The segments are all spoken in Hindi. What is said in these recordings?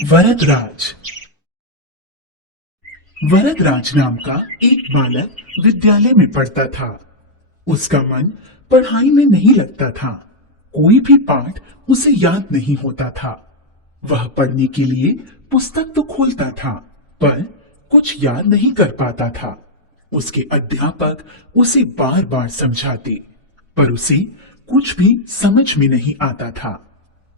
वरदराज। वरदराज नाम का एक बालक विद्यालय में पढ़ता था। उसका मन पढ़ाई में नहीं लगता था। कोई भी पाठ उसे याद नहीं होता था। वह पढ़ने के लिए पुस्तक तो खोलता था, पर कुछ याद नहीं कर पाता था। उसके अध्यापक उसे बार बार समझाते, पर उसे कुछ भी समझ में नहीं आता था।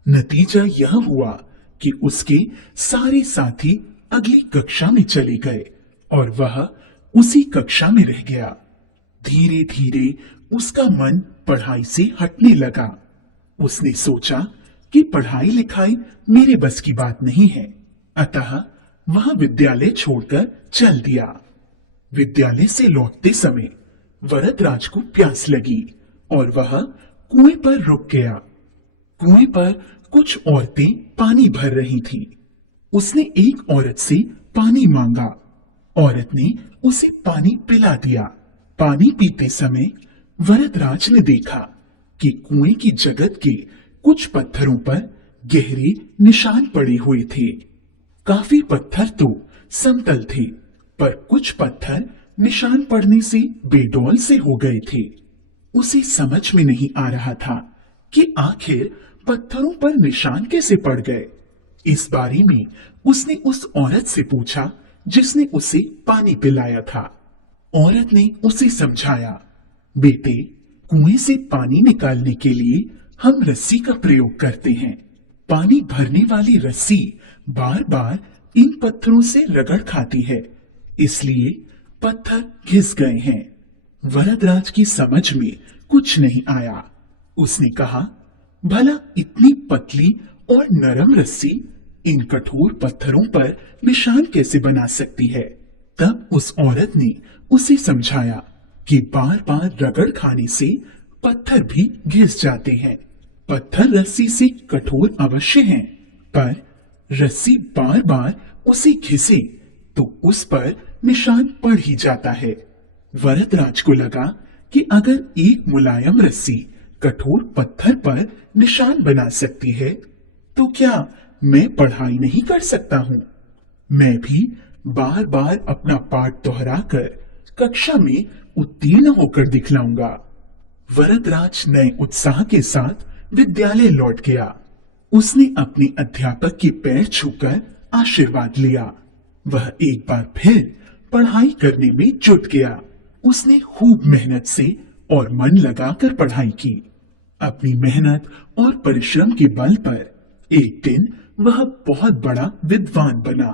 नतीजा यह हुआ कि उसके सारे साथी अगली कक्षा में चले गए और वह उसी कक्षा में रह गया। धीरे धीरे उसका मन पढ़ाई से हटने लगा। उसने सोचा कि पढ़ाई लिखाई मेरे बस की बात नहीं है, अतः वह विद्यालय छोड़कर चल दिया। विद्यालय से लौटते समय वरदराज को प्यास लगी और वह कुएं पर रुक गया। कुएं पर कुछ औरतें पानी भर रही थीं। उसने एक औरत से पानी मांगा। औरत ने उसे पानी पिला दिया। पानी पीते समय वरदराज ने देखा कि कुएं की जगत के कुछ पत्थरों पर गहरे निशान पड़े हुए थे। काफी पत्थर तो समतल थे, पर कुछ पत्थर निशान पड़ने से बेडौल से हो गए थे। उसे समझ में नहीं आ रहा था कि आखिर पत्थरों पर निशान कैसे पड़ गए। इस बारे में उसने उस औरत से पूछा जिसने उसे पानी पिलाया था। औरत ने उसे समझाया, बेटे, कुएं से पानी निकालने के लिए हम रस्सी का प्रयोग करते हैं। पानी भरने वाली रस्सी बार बार इन पत्थरों से रगड़ खाती है, इसलिए पत्थर घिस गए हैं। वरदराज की समझ में कुछ नहीं आया। उसने कहा, भला इतनी पतली और नरम रस्सी इन कठोर पत्थरों पर निशान कैसे बना सकती है। तब उस औरत ने उसे समझाया कि बार बार रगड़ खाने से पत्थर भी घिस जाते हैं। पत्थर रस्सी से कठोर अवश्य हैं, पर रस्सी बार बार उसे घिसे तो उस पर निशान पड़ ही जाता है। वरदराज को लगा कि अगर एक मुलायम रस्सी कठोर पत्थर पर निशान बना सकती है, तो क्या मैं पढ़ाई नहीं कर सकता हूँ। मैं भी बार बार अपना पाठ दोहराकर कक्षा में उत्तीर्ण होकर दिखलाऊंगा। वरदराज नए उत्साह के साथ विद्यालय लौट गया। उसने अपने अध्यापक के पैर छूकर आशीर्वाद लिया। वह एक बार फिर पढ़ाई करने में जुट गया। उसने खूब मेहनत से और मन लगाकर पढ़ाई की। अपनी मेहनत और परिश्रम के बल पर एक दिन वह बहुत बड़ा विद्वान बना।